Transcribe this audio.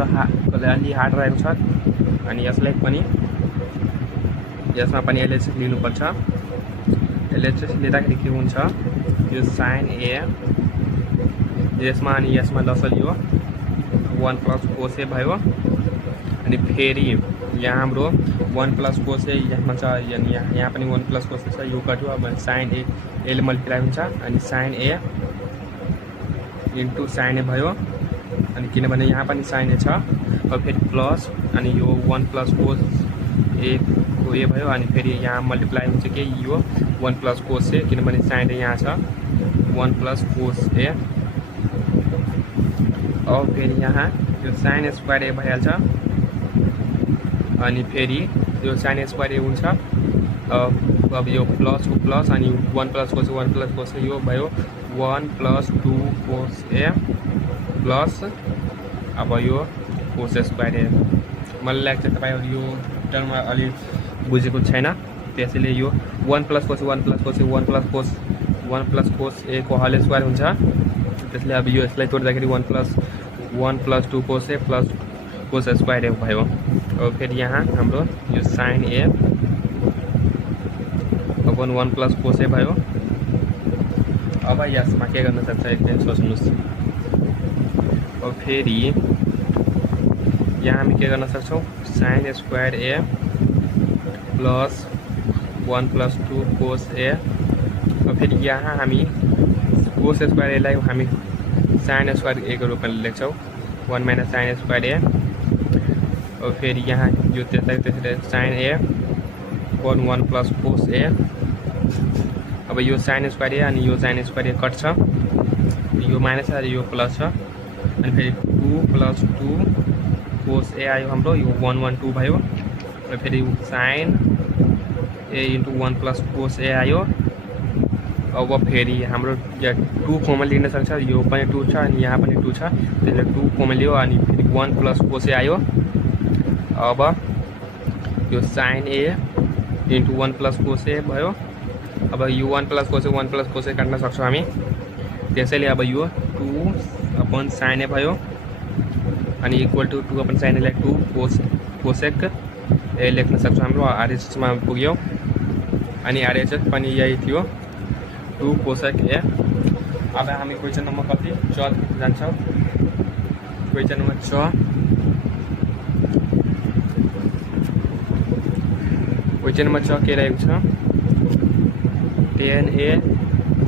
हाम्रो अलि हार्ड रहेको छ अनि यसलाई पनि यसमा पनि एलएचएस लिनुपर्छ। एलएचएस लिँदाखेरि के हुन्छ यो साइन ए यसमा अनि यसमा लसल यो 1 प्लस कोस ए भयो अनि फेरि यहाँ हाम्रो 1 प्लस कोस ए यहाँ छ अनि यहाँ पनि 1 प्लस कोस ए छ यो कट्यो अब साइन ए एले मल्टिप्लाई हुन्छ अनि साइन ए इन्टु साइन ए भयो अनि किनभने यहाँ पनि साइन ए छ अब फेरि प्लस अनि यो 1 प्लस कोस ए को ए भयो अनि फेरि यहाँ मल्टिप्लाई हुन्छ कि यो 1 प्लस कोस ए किनभने साइन ए यहाँ छ 1 प्लस कोस ए अब फेरि यहाँ यो साइन स्क्वायर ए भइहाल्छ अनि फेरि यो साइन स्क्वायर ए हुन्छ अब यो प्लस को प्लस अनि 1 प्लस कोस ए यो भयो 1 प्लस 2 कोस ए प्लस अब यो कोस स्क्वायर ए मलाई लाग्छ तपाईहरु यो टर्म अलि बुझेको छैन त्यसैले यो 1 प्लस कोस 1 प्लस कोस ए को होल स्क्वायर हुन्छ त्यसले अब यो यसलाई तोड्दाखेरि 1 प्लस 2 कोस ए प्लस कोस स्क्वायर ए भयो। अब फेरि यहाँ हाम्रो यो साइन ए अपन 1 प्लस कोस ए भयो। अब यसमा के गर्न सक्छ एकछिन सोच्नुस्। अब फेरि यहाँ हामी के गर्न सक्छौं साइन स्क्वायर ए प्लस 1 प्लस 2 कोस ए। अब फेरि यहाँ हामी कोस स्क्वायर ए लाई हामी साइन स्क्वायर ए को रूपमा लेख्छौं 1 माइनस साइन स्क्वायर ए। और फिर यहाँ जो त्यसै साइन ए 1 प्लस कोस ए। अब यो साइन स्क्वायर ए अनि यो साइन स्क्वायर ए कट्छ यो माइनस र यो प्लस छ अनि फेरि 2 प्लस 2 कोस ए आयो हाम्रो यो 1 1 2 भयो र फेरि sign a into 1 plus cos ए आयो। अब फेरि हाम्रो 2 कमन लिन सक्छ यो पनि 2 छ अनि यहाँ पनि 2 छ त्यसले 2 कमन लियो अनि फेरि 1 प्लस कोस ए आयो। अब yo sign a into 1 plus cos ए भयो। अब यो 1 प्लस कोस ए काट्न सक्छौँ हामी त्यसैले अब यो 2 अपन साइन ए भयो अनि इक्वल टु 2 अपन साइन ए लाई 2 कोसेक ए लेख्न सक्छौँ हाम्रो आरएचएस मा पुग्यो अनि आरएचएस पनि यही थियो 2 कोसेक ए। अब हामी क्वेशन नम्बर कति 4 जान्छौँ। क्वेशन नम्बर 4 क्वेशन नम्बर 6 के रहेको छ 10a